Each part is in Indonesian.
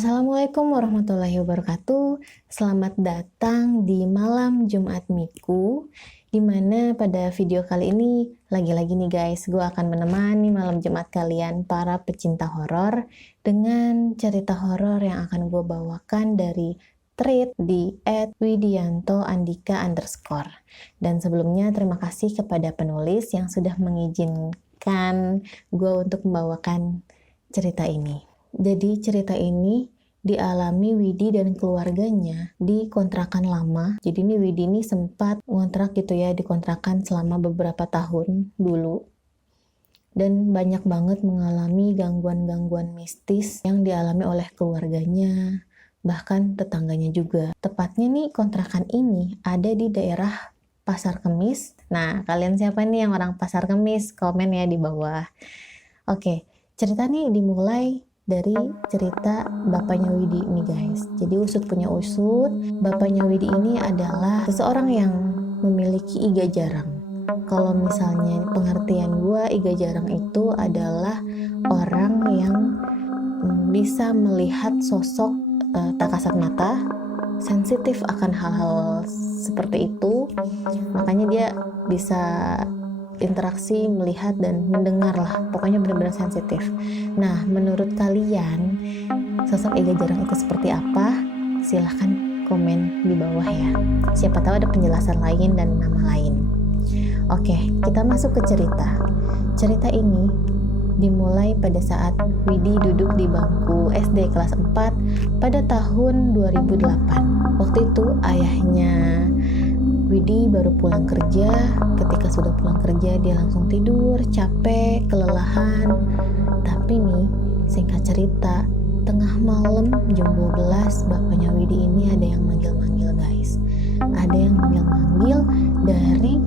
Assalamualaikum warahmatullahi wabarakatuh. Selamat datang di malam Jumat Miku, dimana pada video kali ini lagi-lagi nih guys, gue akan menemani malam Jumat kalian para pecinta horor dengan cerita horor yang akan gue bawakan dari thread di @widiantoandika_. Dan sebelumnya terima kasih kepada penulis yang sudah mengizinkan gue untuk membawakan cerita ini. Jadi cerita ini dialami Widi dan keluarganya di kontrakan lama. Jadi ini Widi ini sempat ngontrak gitu ya di kontrakan selama beberapa tahun dulu. Dan banyak banget mengalami gangguan-gangguan mistis yang dialami oleh keluarganya, bahkan tetangganya juga. Tepatnya nih kontrakan ini ada di daerah Pasar Kemis. Nah, kalian siapa nih yang orang Pasar Kemis? Komen ya di bawah. Oke, cerita nih dimulai dari cerita bapaknya Widi ini guys. Jadi usut punya usut, bapaknya Widi ini adalah seseorang yang memiliki iga jarang. Kalau misalnya pengertian gue, iga jarang itu adalah orang yang bisa melihat sosok tak kasat mata, sensitif akan hal-hal seperti itu. Makanya dia bisa interaksi, melihat, dan mendengar lah. Pokoknya benar-benar sensitif. Nah, menurut kalian, sosok iga jarang itu seperti apa? Silahkan komen di bawah ya. Siapa tahu ada penjelasan lain dan nama lain. Oke, kita masuk ke cerita. Cerita ini dimulai pada saat Widi duduk di bangku SD kelas 4 pada tahun 2008. Waktu itu ayahnya Widi baru pulang kerja. Ketika sudah pulang kerja dia langsung tidur, capek, kelelahan. Tapi nih, singkat cerita, tengah malam jam 12 bapaknya Widi ini ada yang manggil-manggil guys. Ada yang manggil-manggil dari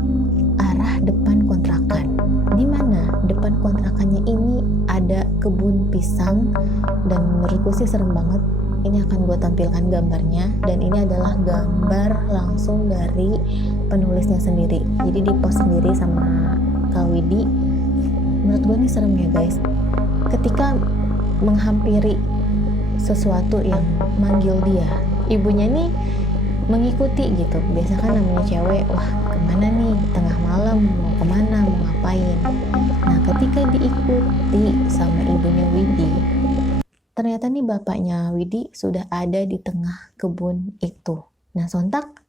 arah depan kontrakan. Di mana depan kontrakannya ini ada kebun pisang, dan menurutku sih serem banget. Ini akan gue tampilkan gambarnya, dan ini adalah gambar langsung dari penulisnya sendiri. Jadi di post sendiri sama Kak Widi. Menurut gue ini serem ya guys. Ketika menghampiri sesuatu yang manggil dia, ibunya nih mengikuti gitu. Biasa kan namanya cewek, wah kemana nih, tengah malam, mau kemana, mau ngapain. Nah ketika diikuti sama ibunya Widi, ternyata nih bapaknya Widi sudah ada di tengah kebun itu. Nah sontak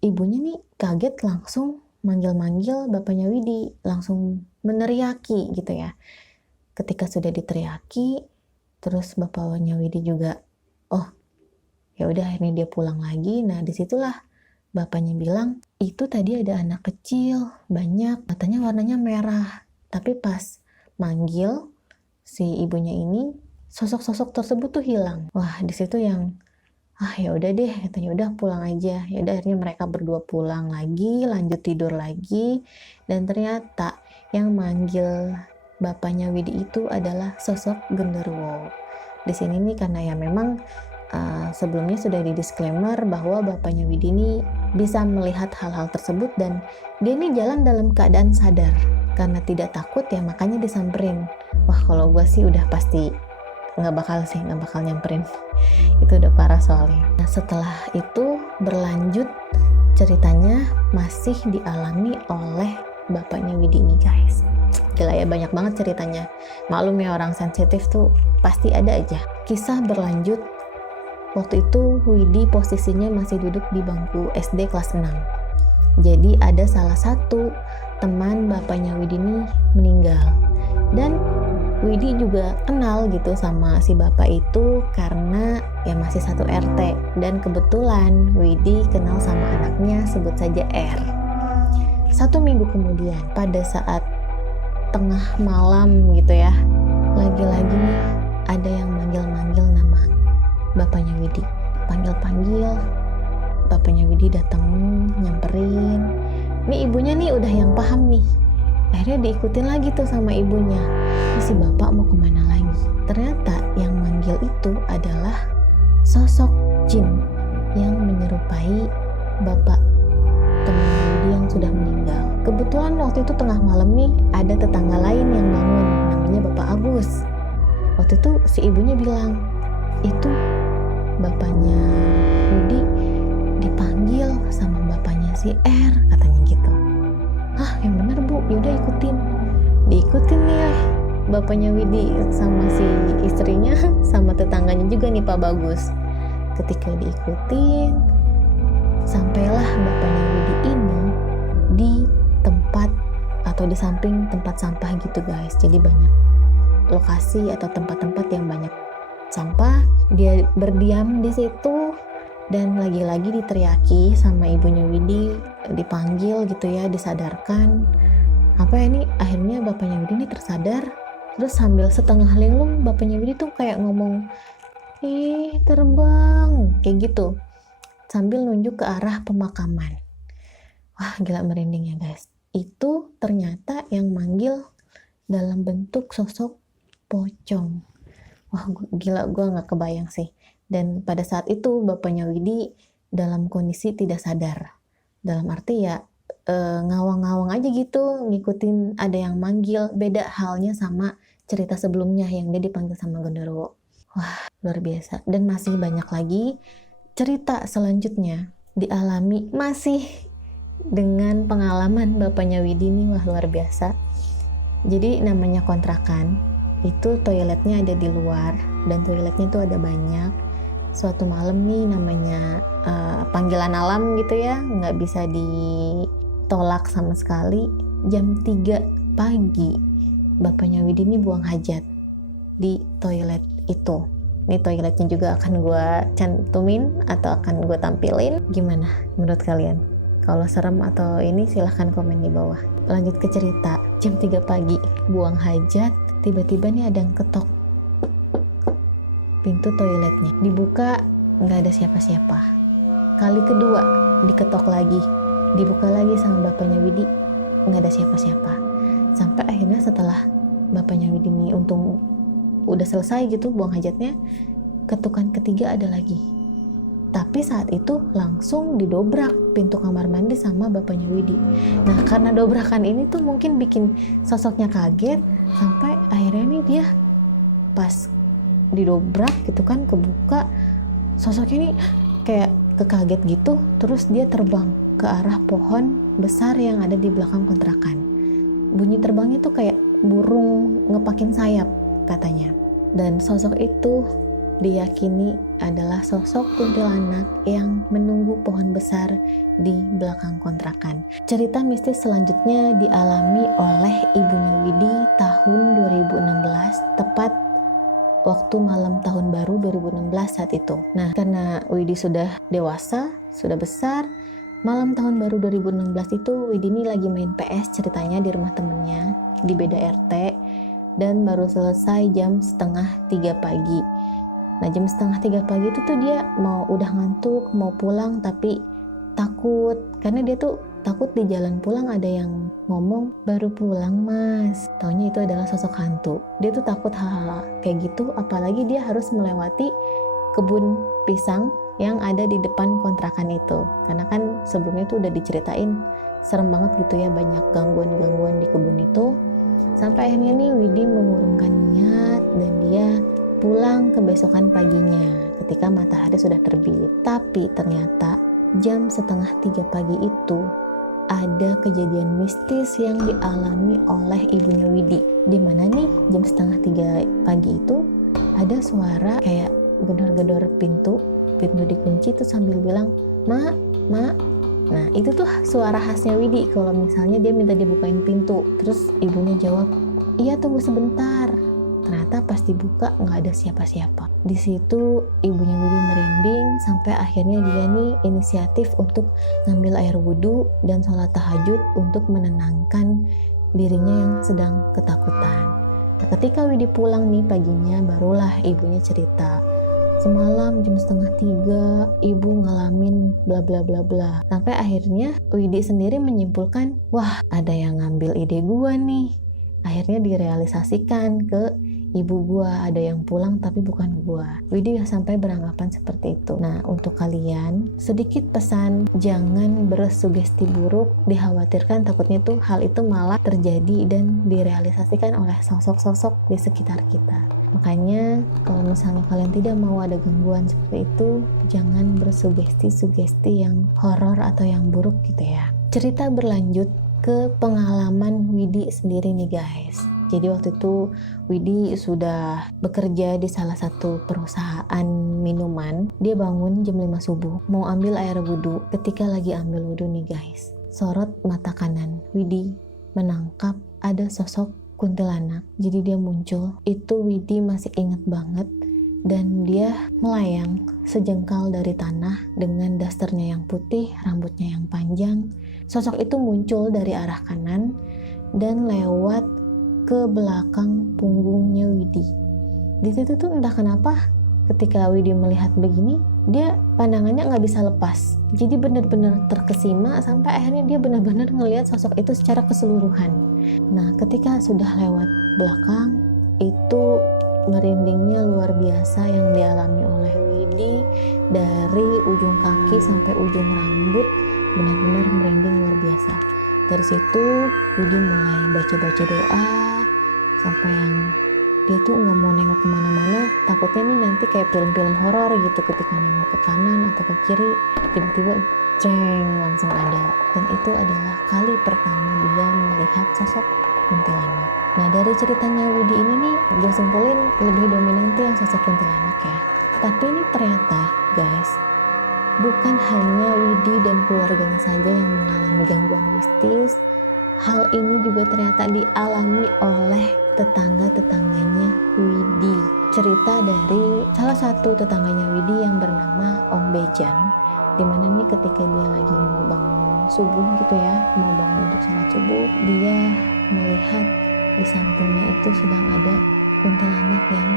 ibunya nih kaget, langsung manggil-manggil bapaknya Widi, langsung meneriaki gitu ya. Ketika sudah diteriaki, terus bapaknya Widi juga, oh ya udah akhirnya dia pulang lagi. Nah disitulah bapaknya bilang, itu tadi ada anak kecil banyak, matanya warnanya merah. Tapi pas manggil si ibunya ini, sosok-sosok tersebut tuh hilang. Wah, di situ yang ya udah deh, katanya udah pulang aja. Ya udah akhirnya mereka berdua pulang lagi, lanjut tidur lagi. Dan ternyata yang manggil bapaknya Widi itu adalah sosok genderuwo. Di sini nih karena ya memang sebelumnya sudah di disclaimer bahwa bapaknya Widi ini bisa melihat hal-hal tersebut, dan dia ini jalan dalam keadaan sadar. Karena tidak takut ya makanya disamperin. Wah, kalau gue sih udah pasti nggak bakal nyamperin. Itu udah parah soalnya. Nah setelah itu berlanjut, ceritanya masih dialami oleh bapaknya Widi ini guys. Gila ya, banyak banget ceritanya. Maklum ya, orang sensitif tuh pasti ada aja. Kisah berlanjut. Waktu itu Widi posisinya masih duduk di bangku SD kelas 6. Jadi ada salah satu teman bapaknya Widi ini meninggal. Dan Widi juga kenal gitu sama si bapak itu karena ya masih satu RT. Dan kebetulan Widi kenal sama anaknya, sebut saja R. 1 minggu kemudian, pada saat tengah malam gitu ya, lagi-lagi nih ada yang manggil-manggil nama bapaknya Widi. Panggil-panggil, bapaknya Widi datang nyamperin. Nih ibunya nih udah yang paham nih. Akhirnya diikutin lagi tuh sama ibunya. Si bapak mau kemana lagi? Ternyata yang manggil itu adalah sosok jin yang menyerupai bapak teman Widi yang sudah meninggal. Kebetulan waktu itu tengah malam nih ada tetangga lain yang bangun, namanya Bapak Agus. Waktu itu si ibunya bilang, itu bapaknya Widi dipanggil sama bapaknya si R, katanya gitu. Hah, yang bener Bu, yaudah ikutin. Diikutin nih ya bapaknya Widi sama si istrinya sama tetangganya juga nih Pak Bagus. Ketika diikutin, sampailah bapaknya Widi ini di tempat atau di samping tempat sampah gitu guys. Jadi banyak lokasi atau tempat-tempat yang banyak sampah. Dia berdiam di situ dan lagi-lagi diteriaki sama ibunya Widi, dipanggil gitu ya, disadarkan. Apa ini akhirnya bapaknya Widi ini tersadar, terus sambil setengah linglung bapaknya Widi tuh kayak ngomong, ih terbang, kayak gitu, sambil nunjuk ke arah pemakaman. Wah gila, merinding ya guys. Itu ternyata yang manggil dalam bentuk sosok pocong. Wah gila, gue gak kebayang sih. Dan pada saat itu bapaknya Widi dalam kondisi tidak sadar, dalam arti ya ngawang-ngawang aja gitu, ngikutin ada yang manggil. Beda halnya sama cerita sebelumnya yang dia dipanggil sama genderuwo. Wah luar biasa. Dan masih banyak lagi cerita selanjutnya dialami masih dengan pengalaman bapaknya Widi nih. Wah luar biasa. Jadi namanya kontrakan itu toiletnya ada di luar dan toiletnya tuh ada banyak. Suatu malam nih namanya panggilan alam gitu ya, nggak bisa ditolak sama sekali. Jam 3 pagi bapaknya Widi nih buang hajat di toilet itu. Ini toiletnya juga akan gue cantumin atau akan gue tampilin. Gimana menurut kalian? Kalau serem atau ini silahkan komen di bawah. Lanjut ke cerita. Jam 3 pagi buang hajat, tiba-tiba nih ada yang ketok pintu toiletnya. Dibuka, nggak ada siapa-siapa. Kali kedua diketok lagi, dibuka lagi sama bapaknya Widi, nggak ada siapa-siapa. Sampai akhirnya setelah bapaknya Widi nih untung udah selesai gitu buang hajatnya, ketukan ketiga ada lagi. Tapi saat itu langsung didobrak pintu kamar mandi sama bapaknya Widi. Nah karena dobrakan ini tuh mungkin bikin sosoknya kaget, sampai akhirnya nih dia pas didobrak gitu kan, kebuka, sosoknya nih kayak kekaget gitu. Terus dia terbang ke arah pohon besar yang ada di belakang kontrakan. Bunyi terbangnya tuh kayak burung ngepakin sayap katanya. Dan sosok itu diyakini adalah sosok kuntilanak yang menunggu pohon besar di belakang kontrakan. Cerita mistis selanjutnya dialami oleh ibunya Widi tahun 2016, tepat waktu malam tahun baru 2016 saat itu. Nah, karena Widi sudah dewasa, sudah besar, malam tahun baru 2016 itu Widi ini lagi main PS ceritanya di rumah temennya di beda RT, dan baru selesai jam 2:30 pagi. Nah jam 2:30 pagi itu tuh dia udah ngantuk, mau pulang tapi takut, karena dia tuh takut di jalan pulang ada yang ngomong, baru pulang mas. Taunya itu adalah sosok hantu. Dia tuh takut hal-hal kayak gitu, apalagi dia harus melewati kebun pisang yang ada di depan kontrakan itu. Karena kan sebelumnya tuh udah diceritain serem banget gitu ya, banyak gangguan-gangguan di kebun itu. Sampai akhirnya nih Widi mengurungkan niat dan dia pulang kebesokan paginya ketika matahari sudah terbit. Tapi ternyata jam 2:30 pagi itu ada kejadian mistis yang dialami oleh ibunya Widi. Dimana nih jam 2:30 pagi itu ada suara kayak gedor-gedor pintu dikunci tuh sambil bilang, mak. Nah itu tuh suara khasnya Widi kalau misalnya dia minta dibukain pintu. Terus ibunya jawab, iya tunggu sebentar. Ternyata pas dibuka nggak ada siapa-siapa. Di situ ibunya Widi merinding sampai akhirnya dia nih inisiatif untuk ngambil air wudhu dan sholat tahajud untuk menenangkan dirinya yang sedang ketakutan. Nah, ketika Widi pulang nih paginya, barulah ibunya cerita, semalam jam 2:30 ibu ngalamin bla bla bla bla. Sampai akhirnya Widi sendiri menyimpulkan, wah ada yang ngambil ide gua nih. Akhirnya direalisasikan ke ibu gua, ada yang pulang tapi bukan gua. Widi sampai beranggapan seperti itu. Nah, untuk kalian, sedikit pesan, jangan bersugesti buruk, dikhawatirkan takutnya tuh hal itu malah terjadi dan direalisasikan oleh sosok-sosok di sekitar kita. Makanya kalau misalnya kalian tidak mau ada gangguan seperti itu, jangan bersugesti-sugesti yang horor atau yang buruk gitu ya. Cerita berlanjut ke pengalaman Widi sendiri nih guys. Jadi waktu itu Widi sudah bekerja di salah satu perusahaan minuman. Dia bangun jam 5 subuh, mau ambil air wudhu. Ketika lagi ambil wudhu nih guys, sorot mata kanan, Widi menangkap ada sosok kuntilanak. Jadi dia muncul, itu Widi masih ingat banget. Dan dia melayang sejengkal dari tanah dengan dasternya yang putih, rambutnya yang panjang. Sosok itu muncul dari arah kanan dan lewat ke belakang punggungnya Widi. Di situ tuh entah kenapa ketika Widi melihat begini, dia pandangannya nggak bisa lepas. Jadi benar-benar terkesima sampai akhirnya dia benar-benar ngelihat sosok itu secara keseluruhan. Nah, ketika sudah lewat belakang, itu merindingnya luar biasa yang dialami oleh Widi dari ujung kaki sampai ujung rambut, benar-benar merinding luar biasa. Dari situ Widi mulai baca-baca doa sampai yang dia tuh nggak mau nengok kemana-mana, takutnya nih nanti kayak film-film horor gitu, ketika nengok ke kanan atau ke kiri tiba-tiba jeng langsung ada. Dan itu adalah kali pertama dia melihat sosok kuntilanak. Nah, dari ceritanya Widi ini nih gue simpulin lebih dominan tuh yang sosok kuntilanak ya. Tapi ini ternyata guys, bukan hanya Widi dan keluarganya saja yang mengalami gangguan mistis. Hal ini juga ternyata dialami oleh tetangga-tetangganya Widi. Cerita dari salah satu tetangganya Widi yang bernama Om Bejan, dimana nih ketika dia lagi mau bangun subuh gitu ya, mau bangun untuk sholat subuh, dia melihat di sampingnya itu sedang ada kuntilanak yang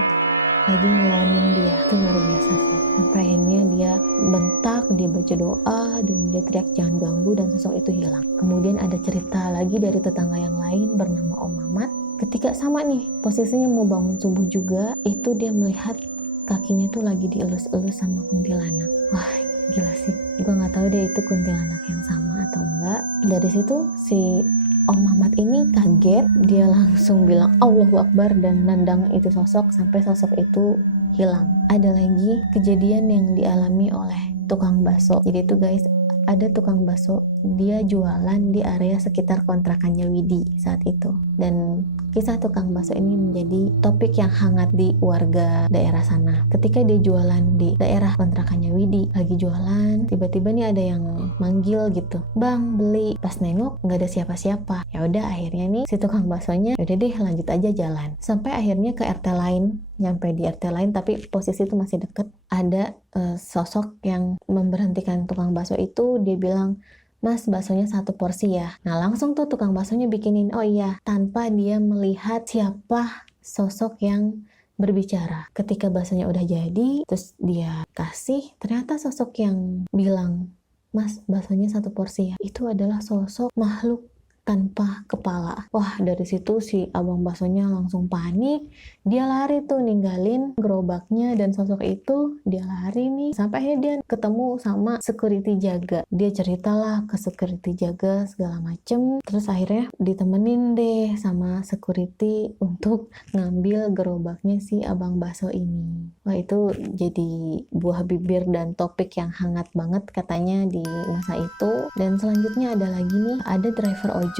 lagi ngelonin dia. Itu luar biasa sih. Sampai akhirnya dia bentak, dia baca doa, dan dia teriak jangan ganggu, dan sosok itu hilang. Kemudian ada cerita lagi dari tetangga yang lain bernama Om Mamat. Ketika sama nih posisinya mau bangun subuh juga, itu dia melihat kakinya tuh lagi dielus-elus sama kuntilanak. Wah, gila sih. Gue nggak tahu deh itu kuntilanak yang sama atau enggak. Dari situ si Om Mamat ini kaget, dia langsung bilang Allahu Akbar dan nendang itu sosok sampai sosok itu hilang. Ada lagi kejadian yang dialami oleh tukang bakso. Jadi itu guys, ada tukang bakso, dia jualan di area sekitar kontrakannya Widi saat itu. Dan kisah tukang bakso ini menjadi topik yang hangat di warga daerah sana. Ketika dia jualan di daerah kontrakannya Widi, lagi jualan, tiba-tiba nih ada yang manggil gitu, "Bang, beli." Pas nengok nggak ada siapa-siapa. Ya udah, akhirnya nih si tukang baksonya udah deh lanjut aja jalan. Sampai akhirnya ke RT lain, nyampe di RT lain tapi posisi itu masih deket. Ada sosok yang memberhentikan tukang bakso itu, dia bilang, "Mas, baksonya 1 porsi ya." Nah, langsung tuh tukang baksonya bikinin, oh iya, tanpa dia melihat siapa sosok yang berbicara. Ketika baksonya udah jadi, terus dia kasih, ternyata sosok yang bilang, "Mas, baksonya 1 porsi ya," itu adalah sosok makhluk tanpa kepala. Wah, dari situ si abang baksonya langsung panik. Dia lari tuh ninggalin gerobaknya dan sosok itu, dia lari nih. Sampai akhirnya dia ketemu sama security jaga. Dia ceritalah ke security jaga segala macem. Terus akhirnya ditemenin deh sama security untuk ngambil gerobaknya si abang bakso ini. Wah, itu jadi buah bibir dan topik yang hangat banget katanya di masa itu. Dan selanjutnya ada lagi nih, ada driver ojol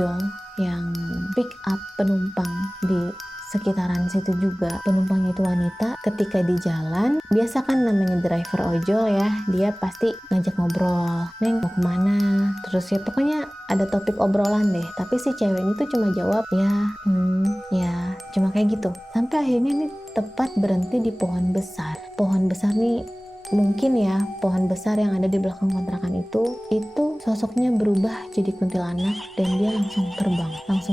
yang pick up penumpang di sekitaran situ juga. Penumpangnya itu wanita. Ketika di jalan, biasa kan namanya driver ojol ya, dia pasti ngajak ngobrol, "Neng, mau kemana?" Terus ya pokoknya ada topik obrolan deh. Tapi si cewek ini tuh cuma jawab ya, ya, cuma kayak gitu. Sampai akhirnya nih tepat berhenti di pohon besar. Pohon besar nih mungkin ya pohon besar yang ada di belakang kontrakan itu sosoknya berubah jadi kuntilanak dan dia langsung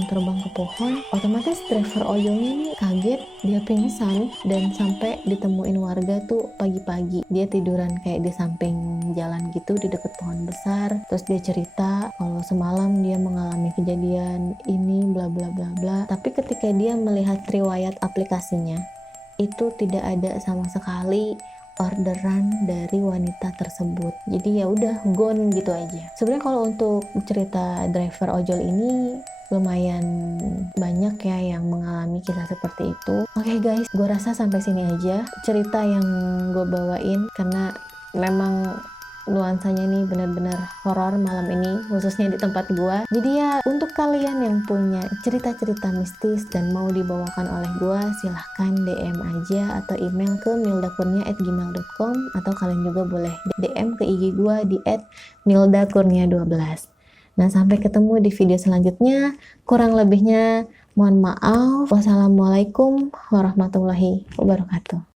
terbang ke pohon. Otomatis driver ojolnya ini kaget, dia pingsan dan sampai ditemuin warga tuh pagi-pagi. Dia tiduran kayak di samping jalan gitu di dekat pohon besar. Terus dia cerita kalau semalam dia mengalami kejadian ini bla bla bla bla. Tapi ketika dia melihat riwayat aplikasinya, itu tidak ada sama sekali orderan dari wanita tersebut. Jadi ya udah gone gitu aja. Sebenarnya kalau untuk cerita driver ojol ini lumayan banyak ya yang mengalami kisah seperti itu. Oke guys, gue rasa sampai sini aja cerita yang gue bawain karena memang nuansanya nih benar-benar horor malam ini, khususnya di tempat gua. Jadi ya untuk kalian yang punya cerita-cerita mistis dan mau dibawakan oleh gua, silahkan DM aja atau email ke mildakurnia@gmail.com, atau kalian juga boleh DM ke IG gua di @mildakurnia12. Nah, sampai ketemu di video selanjutnya. Kurang lebihnya mohon maaf. Wassalamualaikum warahmatullahi wabarakatuh.